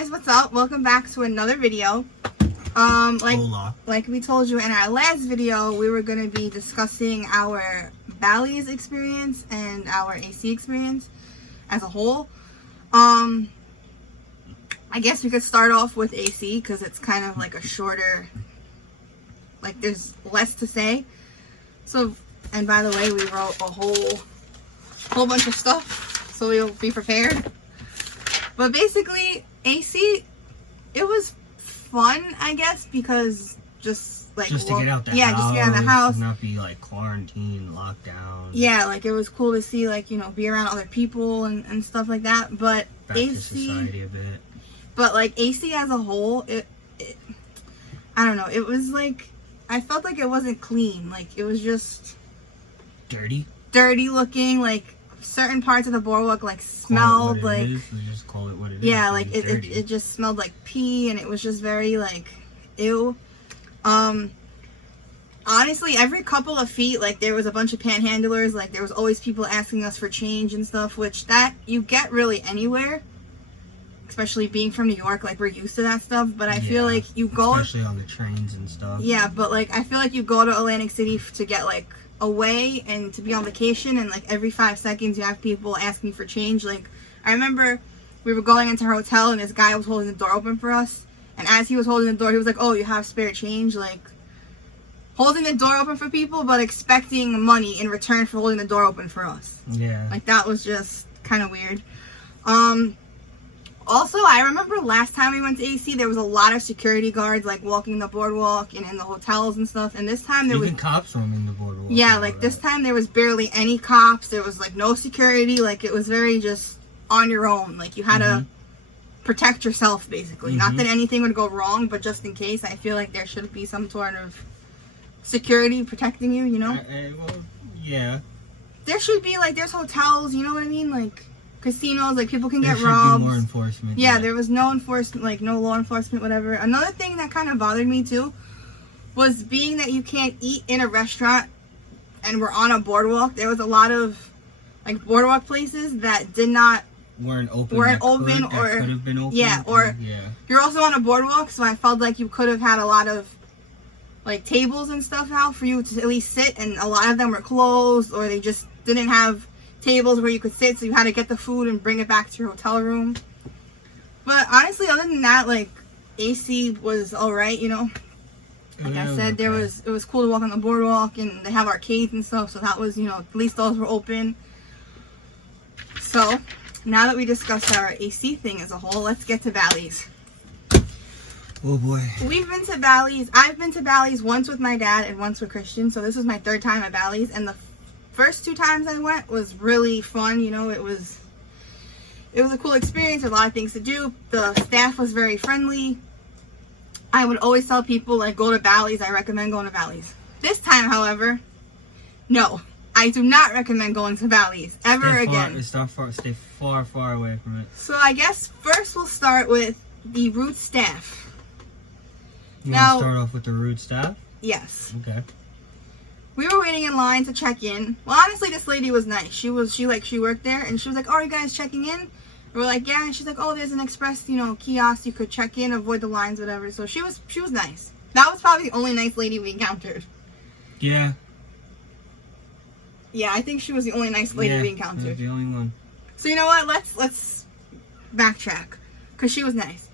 guys, what's up? Welcome back to another video. Like we told you in our last video, we were going to be discussing our Ballys experience and our AC experience as a whole. I guess we could start off with AC because it's kind of like a shorter, like there's less to say. So, and by the way, we wrote a whole bunch of stuff, so we'll be prepared. But basically, AC, it was fun, I guess, because just to get out the house. Just to get out of the house. Not be like quarantined, locked down. Yeah, like it was cool to see, like, you know, be around other people and stuff like that. But back AC, to society a bit. But like AC as a whole, it I don't know, it was like, I felt like it wasn't clean. Like it was just dirty looking. Like certain parts of the boardwalk like smelled like, just call it what it is. Yeah, like it just smelled like pee, and it was just very like ew. Honestly, every couple of feet, like there was a bunch of panhandlers. Like there was always people asking us for change and stuff, which that you get really anywhere, especially being from New York. Like we're used to that stuff. But I feel like you go, especially on the trains and stuff. Yeah, but like I feel like you go to Atlantic City to get like away and to be on vacation, and like every 5 seconds you have people asking for change. Like I remember we were going into our hotel and this guy was holding the door open for us, and as he was holding the door he was like, oh, you have spare change? Like holding the door open for people but expecting money in return for holding the door open for us. Yeah, like that was just kind of weird. Also, I remember last time we went to AC, there was a lot of security guards like walking the boardwalk and in the hotels and stuff. And this time there was cops roaming the boardwalk. Yeah, like this time there was barely any cops. There was like no security. Like it was very just on your own. Like you had to protect yourself basically. Not that anything would go wrong, but just in case, I feel like there should be some sort of security protecting you, you know? Well, yeah. There should be, like, there's hotels, you know what I mean? Like casinos, like people can get robbed. There should be more enforcement. Yeah, there was no enforcement, like no law enforcement, whatever. Another thing that kind of bothered me too was being that you can't eat in a restaurant and we're on a boardwalk. There was a lot of like boardwalk places that weren't open or could have been open. Yeah, or you're also on a boardwalk, so I felt like you could have had a lot of like tables and stuff out for you to at least sit, and a lot of them were closed or they just didn't have tables where you could sit, so you had to get the food and bring it back to your hotel room. But honestly, other than that, like AC was alright, you know. Like I said, it was cool to walk on the boardwalk, and they have arcades and stuff, so that was, you know, at least those were open. So now that we discussed our AC thing as a whole, let's get to Ballys. Oh boy. We've been to Ballys. I've been to Ballys once with my dad and once with Christian, so this was my third time at Ballys, and the first 2 times I went was really fun. You know, it was a cool experience, a lot of things to do. The staff was very friendly. I would always tell people, like, go to Ballys. I recommend going to Ballys. This time, however, no, I do not recommend going to Ballys ever again. Stay far away from it. So I guess first we'll start with the root staff. You want to start off with the root staff? Yes. Okay. We were waiting in line to check in. Well, honestly, this lady was nice. She worked there, and she was like, oh, are you guys checking in? And we're like, yeah. And she's like, oh, there's an express, you know, kiosk. You could check in, avoid the lines, whatever. So she was nice. That was probably the only nice lady we encountered. Yeah. Yeah, I think she was the only nice lady we encountered. The only one. So you know what? Let's backtrack, because she was nice.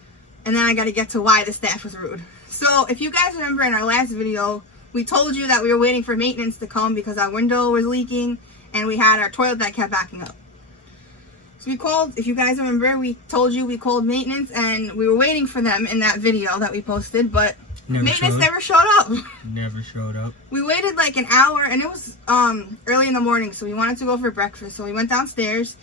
And then I got to get to why the staff was rude. So if you guys remember in our last video, we told you that we were waiting for maintenance to come because our window was leaking and we had our toilet that kept backing up. So we called, if you guys remember, we told you we called maintenance and we were waiting for them in that video that we posted, but maintenance never showed up. Never showed up. We waited like an hour, and it was early in the morning, so we wanted to go for breakfast. So we went downstairs,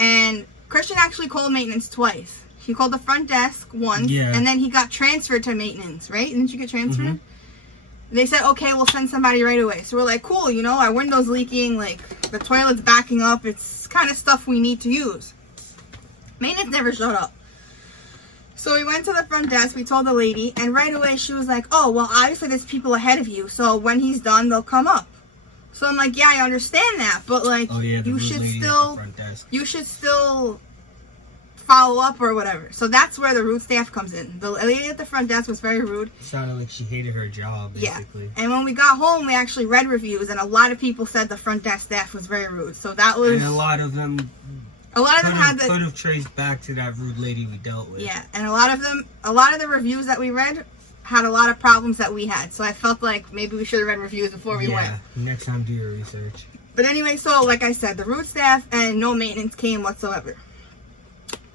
and Christian actually called maintenance twice. He called the front desk once, and then he got transferred to maintenance, right? Didn't you get transferred? They said, okay, we'll send somebody right away. So we're like, cool, you know, our window's leaking, like, the toilet's backing up. It's kind of stuff we need to use. Maintenance never showed up. So we went to the front desk, we told the lady, and right away she was like, oh, well, obviously there's people ahead of you, so when he's done, they'll come up. So I'm like, yeah, I understand that, but, like, you should still follow up or whatever. So that's where the rude staff comes in. The lady at the front desk was very rude. Sounded like she hated her job, basically. Yeah. And when we got home, we actually read reviews, and a lot of people said the front desk staff was very rude. So that was... And a lot of them could have traced back to that rude lady we dealt with. Yeah, and a lot of the reviews that we read had a lot of problems that we had. So I felt like maybe we should have read reviews before we went. Yeah, next time do your research. But anyway, so like I said, the rude staff and no maintenance came whatsoever.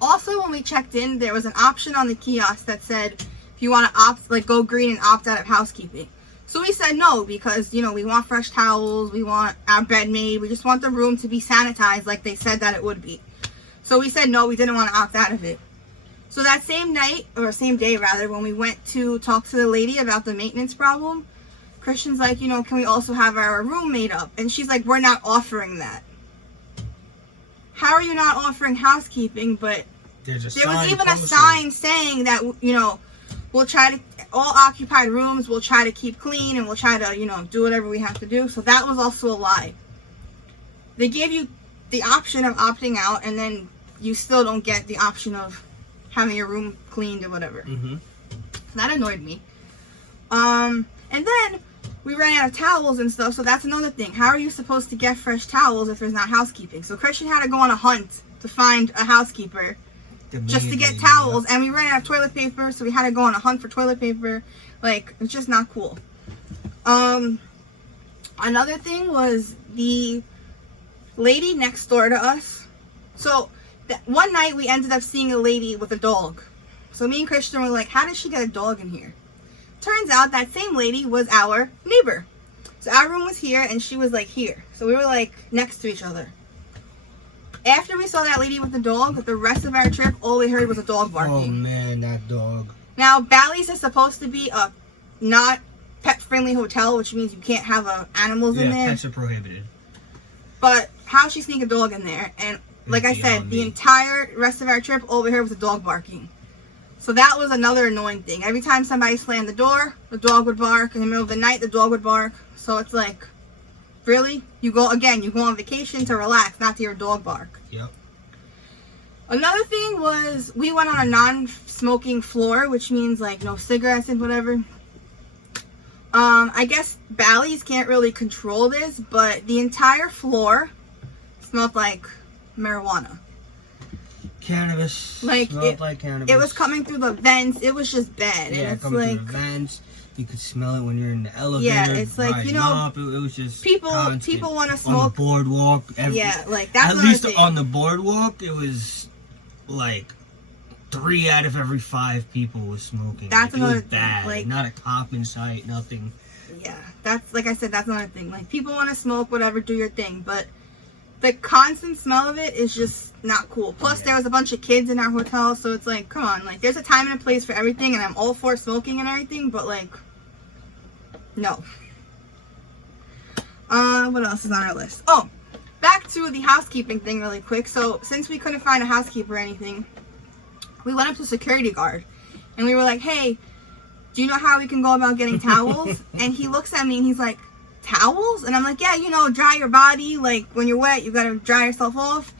Also, when we checked in, there was an option on the kiosk that said if you want to go green and opt out of housekeeping. So we said no, because, you know, we want fresh towels, we want our bed made, we just want the room to be sanitized like they said that it would be. So we said no, we didn't want to opt out of it. So that same night, or same day rather, when we went to talk to the lady about the maintenance problem, Christian's like, you know, can we also have our room made up? And she's like, we're not offering that. How are you not offering housekeeping? But there was even a sign saying that, you know, we'll try to, all occupied rooms, we'll try to keep clean, and we'll try to, you know, do whatever we have to do. So that was also a lie. They gave you the option of opting out, and then you still don't get the option of having your room cleaned or whatever. Mm-hmm. That annoyed me. And then we ran out of towels and stuff, so that's another thing. How are you supposed to get fresh towels if there's not housekeeping? So Christian had to go on a hunt to find a housekeeper just to get towels, and we ran out of toilet paper, so we had to go on a hunt for toilet paper. Like, it's just not cool. Another thing was the lady next door to us. So one night we ended up seeing a lady with a dog. So me and Christian were like, how did she get a dog in here? Turns out that same lady was our neighbor. So our room was here and she was like here. So we were like next to each other. After we saw that lady with the dog, the rest of our trip, all we heard was a dog barking. Oh man, that dog. Now, Ballys is supposed to be a not pet-friendly hotel, which means you can't have animals in there. Yeah, pets are prohibited. But how she sneak a dog in there? And like I said, the entire rest of our trip, all we heard was a dog barking. So that was another annoying thing. Every time somebody slammed the door, the dog would bark. In the middle of the night, the dog would bark. So it's like, really? You go on vacation to relax, not to hear a dog bark. Yep. Another thing was we went on a non-smoking floor, which means like no cigarettes and whatever. I guess Ballys can't really control this, but the entire floor smelled like marijuana. Cannabis. Like cannabis. It was coming through the vents. It was just bad. Yeah, and it's coming like through the vents. You could smell it when you're in the elevator. Yeah, it's like, you know, up. It was just people want to smoke on the boardwalk. Yeah, like that's at least thing. On the boardwalk, it was like 3 out of every 5 people was smoking. That's another thing. Bad. Like, not a cop in sight. Nothing. Yeah, that's like I said. That's another thing. Like people want to smoke, whatever, do your thing, but the constant smell of it is just not cool. Plus, there was a bunch of kids in our hotel, so it's like, come on, like there's a time and a place for everything, and I'm all for smoking and everything, but like, no. What else is on our list? Oh, back to the housekeeping thing really quick. So since we couldn't find a housekeeper or anything, we went up to security guard, and we were like, hey, do you know how we can go about getting towels? And he looks at me and he's like, towels? And I'm like, yeah, you know, dry your body. Like when you're wet, you gotta dry yourself off.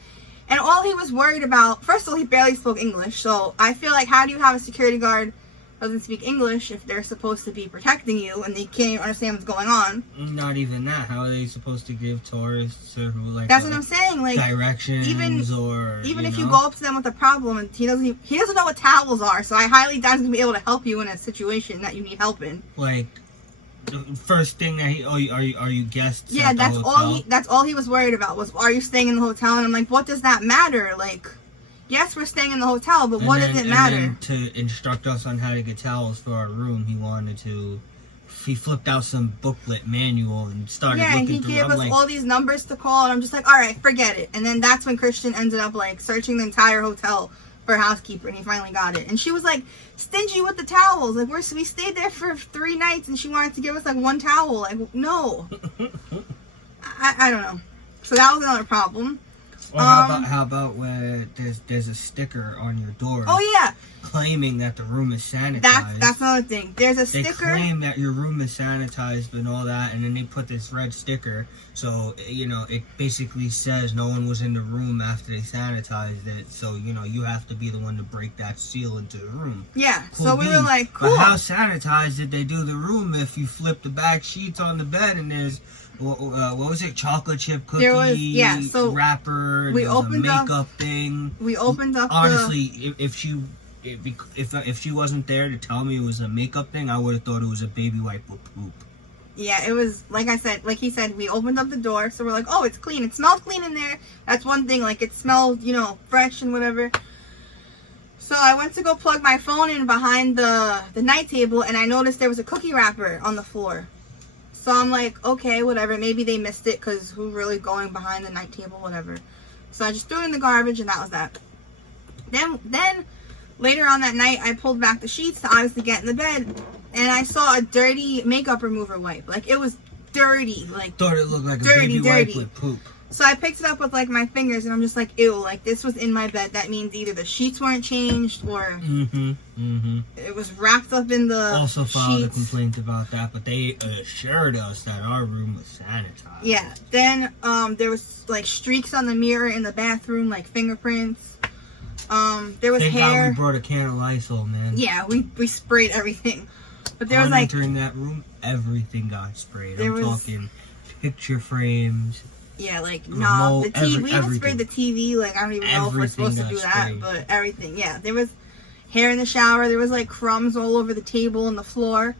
And all he was worried about, first of all, he barely spoke English. So I feel like, how do you have a security guard who doesn't speak English if they're supposed to be protecting you and they can't understand what's going on? Not even that. How are they supposed to give tourists or like? That's what I'm saying. Like directions even if you go up to them with a problem and he doesn't know what towels are. So I highly doubt he's gonna be able to help you in a situation that you need help in. Like. The first thing that are you guests? Yeah, that's all he was worried about was, are you staying in the hotel? And I'm like, what does that matter? Like, yes, we're staying in the hotel, but what does it matter? And then to instruct us on how to get towels for our room, he flipped out some booklet manual and started looking through. Yeah, he gave us all these numbers to call, and I'm just like, all right, forget it. And then that's when Christian ended up like searching the entire hotel for a housekeeper, and he finally got it. And she was like stingy with the towels. Like we stayed there for 3 nights and she wanted to give us like 1 towel. Like, no. I don't know. So that was another problem. Or how about where there's a sticker on your door? Oh yeah. claiming that the room is sanitized. That's another thing. There's a sticker. They claim that your room is sanitized and all that, and then they put this red sticker. So, you know, it basically says no one was in the room after they sanitized it. So, you know, you have to be the one to break that seal into the room. Yeah, Cool so we were beans. like, cool. But how sanitized did they do the room if you flip the back sheets on the bed and there's, what was it, chocolate chip cookie wrapper, we there was opened a makeup thing. We opened up Honestly, if she wasn't there to tell me it was a makeup thing, I would have thought it was a baby wipe with poop. Yeah, it was, like I said, like he said, we opened up the door, so we're like, oh, it's clean. It smells clean in there. That's one thing, like, it smelled, you know, fresh and whatever. So I went to go plug my phone in behind the night table, and I noticed there was a cookie wrapper on the floor. So I'm like, okay, whatever. Maybe they missed it, because who's really going behind the night table, whatever. So I just threw it in the garbage, and that was that. Then later on that night, I pulled back the sheets to obviously get in the bed, and I saw a dirty makeup remover wipe. Like, it was dirty. Like, thought it looked like a baby wipe with poop. So I picked it up with, like, my fingers, and I'm just like, ew, like, this was in my bed. That means either the sheets weren't changed, or it was wrapped up in the Also filed sheets. a complaint about that, but they assured us that our room was sanitized. Yeah. Then, there was, like, streaks on the mirror in the bathroom, like, fingerprints. There was Thank hair. God we brought a can of Lysol, man. Yeah, we sprayed everything. But there was, like, entering that room, everything got sprayed. I'm talking picture frames. Yeah, like, remote, the TV, we even everything. sprayed the TV, like, I don't even know if we're supposed to do that, sprayed. but everything, yeah. There was hair in the shower, there was, like, crumbs all over the table and the floor.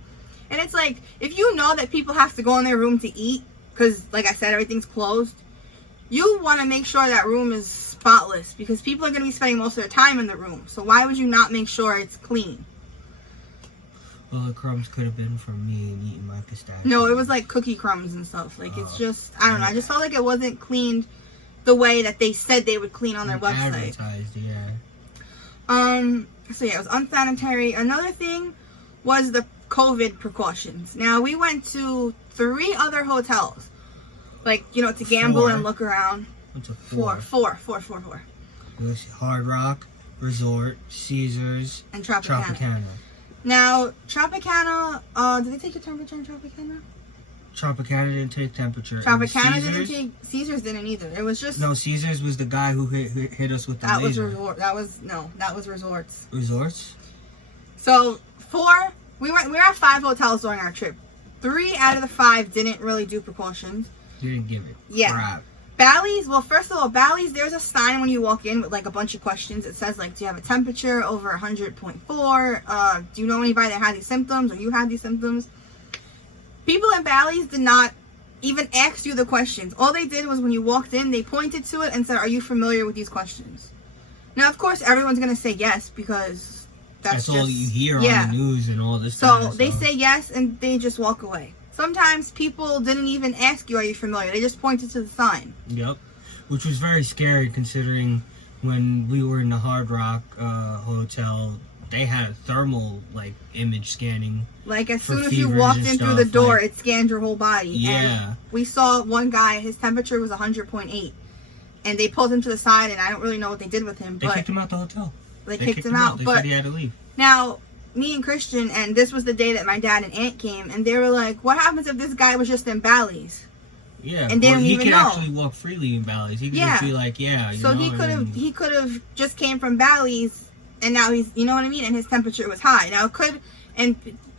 And it's like, if you know that people have to go in their room to eat, because, like I said, everything's closed, you want to make sure that room is spotless, because people are going to be spending most of their time in the room. So why would you not make sure it's clean? Well, the crumbs could have been from me and eating my pistachio. No, it was like cookie crumbs and stuff. Like, it's just, I don't know. I just felt like it wasn't cleaned the way that they said they would clean on their website. Advertised, yeah. So yeah, it was unsanitary. Another thing was the COVID precautions. Now, we went to 3 other hotels. Like, you know, to gamble 4. and look around. What's a 4? 4. It was Hard Rock, Resort, Caesars, And Tropicana. Now, Tropicana, did they take your temperature in Tropicana? Tropicana didn't take temperature. Tropicana didn't take, Caesars didn't either. It was just... No, Caesars was the guy who hit us with the laser. That was resorts. Resorts? So, 4, we were at 5 hotels during our trip. 3 out of the 5 didn't really do precautions. You didn't give it. Yeah. Crap. Ballys, well, first of all, Ballys, there's a sign when you walk in with, like, a bunch of questions. It says, like, do you have a temperature over 100.4? Do you know anybody that had these symptoms, or you had these symptoms? People at Ballys did not even ask you the questions. All they did was when you walked in, they pointed to it and said, are you familiar with these questions? Now, of course, everyone's going to say yes, because that's all you hear on the news and all this So they say yes, and they just walk away. Sometimes people didn't even ask you, are you familiar? They just pointed to the sign. Yep. Which was very scary, considering when we were in the Hard Rock Hotel, they had a thermal, like, image scanning. Like, as soon as you walked in through the door, it scanned your whole body. Yeah. And we saw one guy, his temperature was 100.8. And they pulled him to the side, and I don't really know what they did with him. They kicked him out the hotel. They kicked him out. They but said he had to leave. Now, me and Christian, and this was the day that my dad and aunt came, and they were like, what happens if this guy was just in Bally's? Yeah, and they didn't even know. He could actually walk freely in Bally's. He could just be like, So he could have just came from Bally's, and now he's, you know what I mean? And his temperature was high. Now,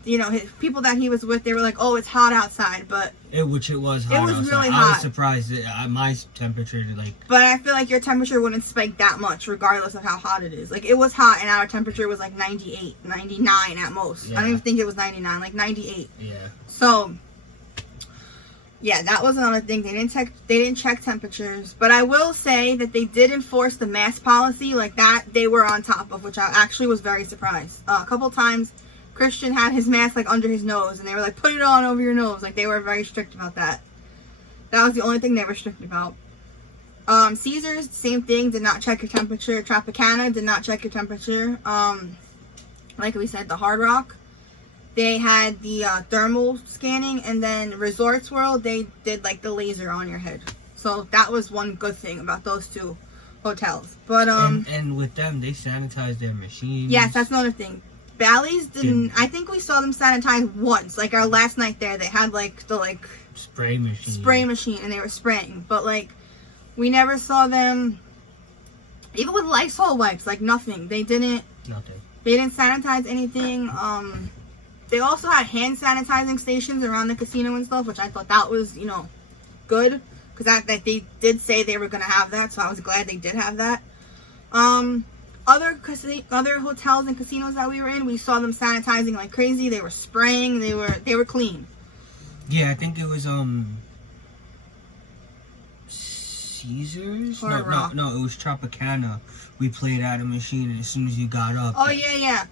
you know, his people that he was with, they were like, oh, it's hot outside, but... Which it was hot. It was outside. really hot. I was surprised that my temperature, like... But I feel like your temperature wouldn't spike that much, regardless of how hot it is. Like, it was hot, and our temperature was like 98, 99 at most. Yeah. I don't even think it was 99, like 98. Yeah. So, yeah, that was another thing. They didn't check temperatures. But I will say that they did enforce the mask policy. Like, that they were on top of, which I actually was very surprised. A couple times... Christian had his mask, like, under his nose, and they were like, put it on over your nose. Like, they were very strict about that. That was the only thing they were strict about. Caesars, same thing, did not check your temperature. Tropicana did not check your temperature. Like we said, the Hard Rock, they had the thermal scanning, and then Resorts World, they did, like, the laser on your head. So that was one good thing about those 2 hotels. But and with them, they sanitize their machines. yes, that's another thing. Bally's didn't. I think we saw them sanitize once. Like our last night there, they had like the spray machine, and they were spraying. But like, we never saw them. Even with Lysol wipes, like nothing. They didn't. Nothing. They didn't sanitize anything. They also had hand sanitizing stations around the casino and stuff, which I thought that was, good. Because that they did say they were going to have that, so I was glad they did have that. Other hotels and casinos that we were in, we saw them sanitizing like crazy. They were spraying. They were clean. Yeah, I think it was Caesars? No, it was Tropicana. We played at a machine, and as soon as you got up... Oh, yeah.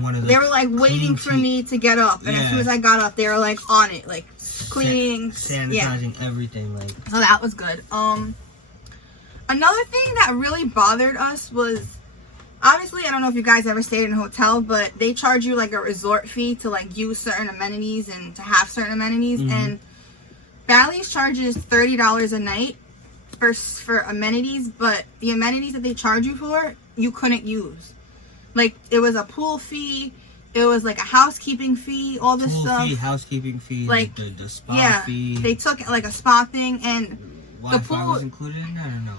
One of the... They were, like, waiting for me to get up. And as soon as I got up, they were, like, on it. Like, cleaning. Sanitizing everything, like... So that was good. Another thing that really bothered us was... Obviously, I don't know if you guys ever stayed in a hotel, but they charge you, like, a resort fee to, like, use certain amenities and to have certain amenities. Mm-hmm. And Bally's charges $30 a night for amenities, but the amenities that they charge you for, you couldn't use. Like, it was a pool fee, it was like a housekeeping fee, all this stuff. Pool fee, housekeeping fee, like the spa fee. They took like a spa thing, and Wi-Fi the pool was included in that or no?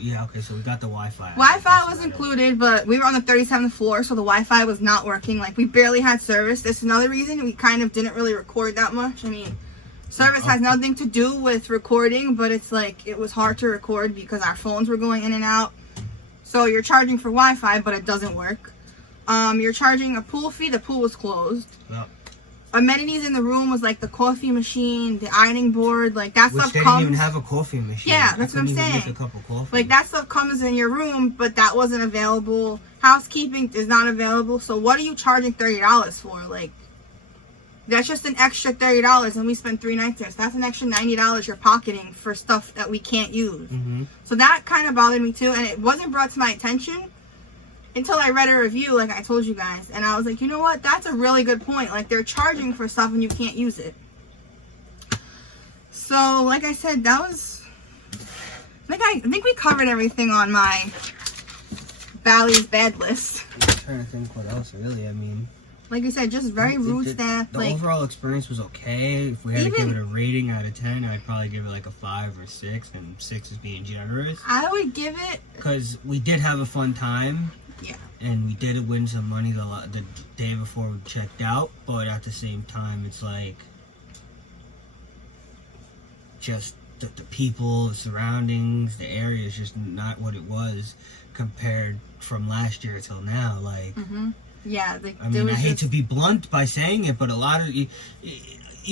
Yeah, okay, so we got the Wi-Fi. Wi-Fi was included, but we were on the 37th floor, so the Wi-Fi was not working. Like, we barely had service. This is another reason we kind of didn't really record that much. I mean, service has nothing to do with recording, but it's like it was hard to record because our phones were going in and out. So you're charging for Wi-Fi, but it doesn't work. You're charging a pool fee. The pool was closed. Yep. Amenities in the room was like the coffee machine, the ironing board, like that stuff comes. They didn't even have a coffee machine. Yeah, that's what I'm saying. Get a cup of coffee. Like that stuff comes in your room, but that wasn't available. Housekeeping is not available. So what are you charging $30 for? Like, that's just an extra $30, and we spent 3 nights there. So that's an extra $90 you're pocketing for stuff that we can't use. Mm-hmm. So that kind of bothered me too, and it wasn't brought to my attention until I read a review, like I told you guys, and I was like, you know what? That's a really good point. Like, they're charging for stuff and you can't use it. So, like I said, that was... I think we covered everything on my Bally's bad list. I'm trying to think what else, really. I mean... Like I said, just very rude staff. The overall experience was okay. If we had to give it a rating out of 10, I'd probably give it like a 5 or 6, and 6 is being generous. I would give it... Because we did have a fun time. Yeah. And we did win some money the day before we checked out, but at the same time, it's like... Just the people, the surroundings, the area is just not what it was compared from last year till now. Like... Mm-hmm. Yeah, I mean, I hate to be blunt by saying it, but a lot of you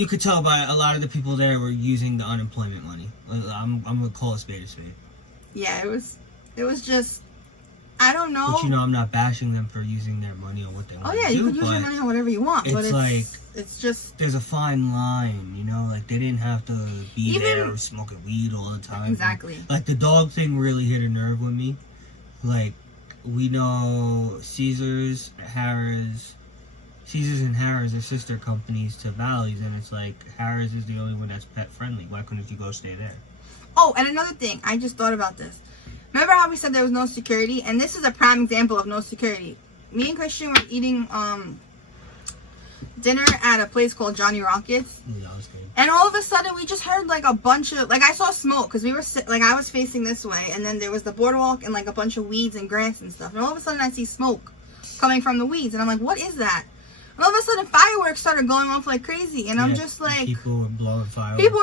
could tell by a lot of the people there were using the unemployment money. I'm gonna call a spade a spade. Yeah, it was just, I don't know. But I'm not bashing them for using their money on what they want. Oh yeah, you can use your money on whatever you want. But it's just there's a fine line, like they didn't have to be there smoking weed all the time. Exactly. Like the dog thing really hit a nerve with me. Like. We know Caesars and Harrah's are sister companies to Bally's, and it's like Harrah's is the only one that's pet friendly. Why couldn't you go stay there? Oh, and another thing, I just thought about this. Remember how we said there was no security? And this is a prime example of no security. Me and Christian were eating dinner at a place called Johnny Rockets. And all of a sudden, we just heard like a bunch of, like I saw smoke because we were, like I was facing this way, and then there was the boardwalk and like a bunch of weeds and grass and stuff. And all of a sudden, I see smoke coming from the weeds, and I'm like, what is that? And all of a sudden, fireworks started going off like crazy, and I'm just like, people were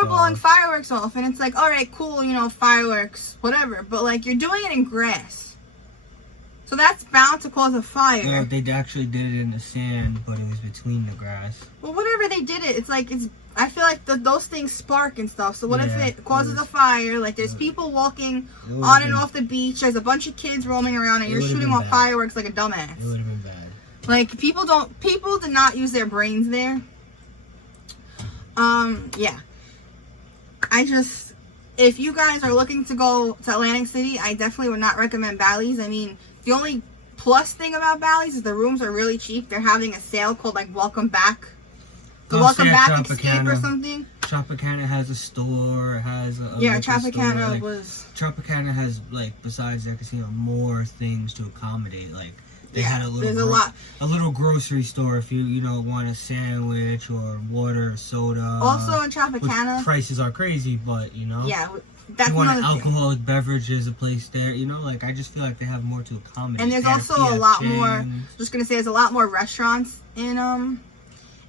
blowing fireworks off, and it's like, all right, cool, fireworks, whatever. But like, you're doing it in grass. So that's bound to cause a fire. No, they actually did it in the sand, but it was between the grass. Well, whatever they did it, it's like, I feel like those things spark and stuff. So what if it causes a fire? Like, there's people walking on and off the beach. There's a bunch of kids roaming around, and you're shooting off fireworks like a dumbass. It would have been bad. Like, people did not use their brains there. Yeah. If you guys are looking to go to Atlantic City, I definitely would not recommend Bally's. I mean, the only plus thing about Bally's is the rooms are really cheap. They're having a sale called like Welcome Back. The Welcome Back Escape or something. Tropicana has a store. It has a Yeah, liquor store. Tropicana Like, was. Tropicana has, like, besides the casino, more things to accommodate. Like, they Yeah, had a there's little a lot. a little grocery store if you know want a sandwich or water or soda. Also in which Tropicana. prices are crazy, but you know. Yeah, that's you want an another thing. alcoholic beverage, there's a place there. You know, like I just feel like they have more to accommodate. And there's KFC also a has lot more. chains. Just gonna say, there's a lot more restaurants in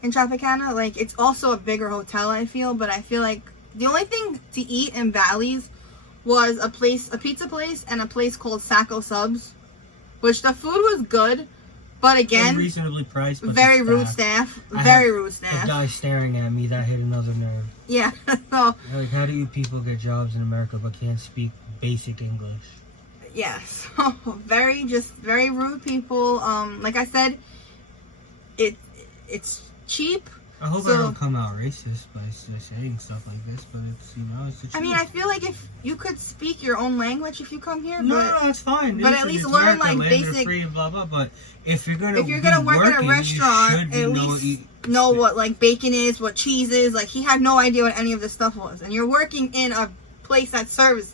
Tropicana. Like, it's also a bigger hotel, I feel, but I feel like the only thing to eat in Ballys was a pizza place, and a place called Sacco Subs, which the food was good, but again, And reasonably priced. But very the rude staff. Very rude A staff. guy staring at me that hit another nerve. Yeah. So Like, how do you people get jobs in America but can't speak basic English? yeah, so very rude people. Like I said, it's cheap. I hope So- I don't come out racist by saying stuff like this, but it's, you know, it's the truth. I mean, I feel like if you could speak your own language if you come here, No, but no, it's fine. but at least learn, like, land of the basic- free and blah blah. But if you're gonna work at a working, restaurant, you should at know least know what like bacon is, what cheese is. Like, he had no idea what any of this stuff was, and you're working in a place that serves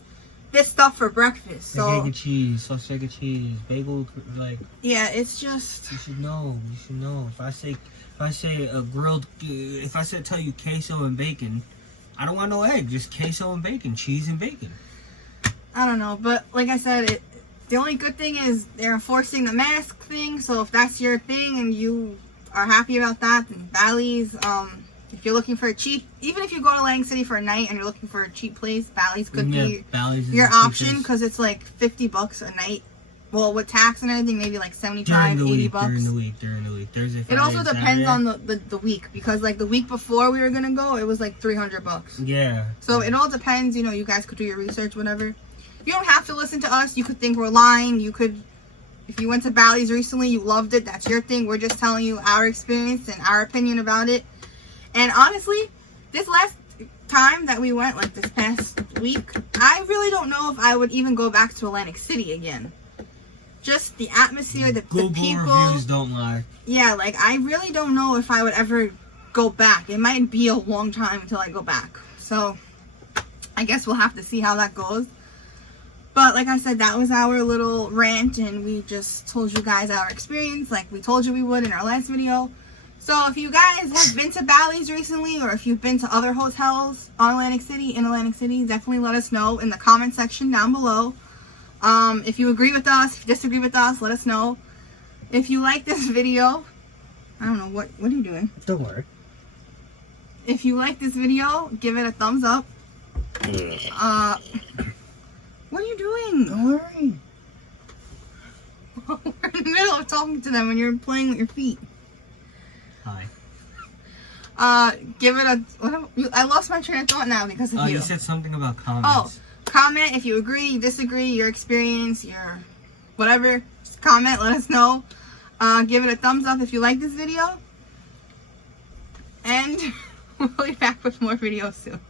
this stuff for breakfast. egg So and cheese, sausage and cheese, bagel, like yeah, it's just you should know. You should know. If I say a grilled, if I said tell you queso and bacon, I don't want no egg, just queso and bacon, cheese and bacon. I don't know, but like I said, the only good thing is they're enforcing the mask thing. So if that's your thing and you are happy about that, then Bally's. If you're looking for a cheap, even if you go to Atlantic City for a night and you're looking for a cheap place, Bally's could be Bally's is your the option, cheapest. because it's like $50 a night. Well, with tax and everything, maybe like 75, during the 80 week, bucks. during the week, Thursday, It Friday, also and depends Saturday. on the week, because like the week before we were gonna go, it was like $300. Yeah. So it all depends. You know, you guys could do your research, whatever. You don't have to listen to us. You could think we're lying. You could, if you went to Bally's recently, you loved it, that's your thing. We're just telling you our experience and our opinion about it. And honestly, this last time that we went, like this past week, I really don't know if I would even go back to Atlantic City again. Just the atmosphere, the Google people. reviews don't lie. Yeah, like I really don't know if I would ever go back. It might be a long time until I go back. So I guess we'll have to see how that goes. But like I said, that was our little rant, and we just told you guys our experience like we told you we would in our last video. So if you guys have been to Bally's recently, or if you've been to other hotels in Atlantic City, definitely let us know in the comment section down below. If you agree with us, if you disagree with us, let us know. If you like this video, I don't know, what are you doing? Don't worry. If you like this video, give it a thumbs up. What are you doing? Don't worry. We're in the middle of talking to them when you're playing with your feet. Hi. Give it a, I lost my train of thought now because of Oh, you. you said something about comments. Oh, comment if you agree, you disagree, your experience, your whatever. Just comment, let us know. Give it a thumbs up if you like this video. And we'll be back with more videos soon.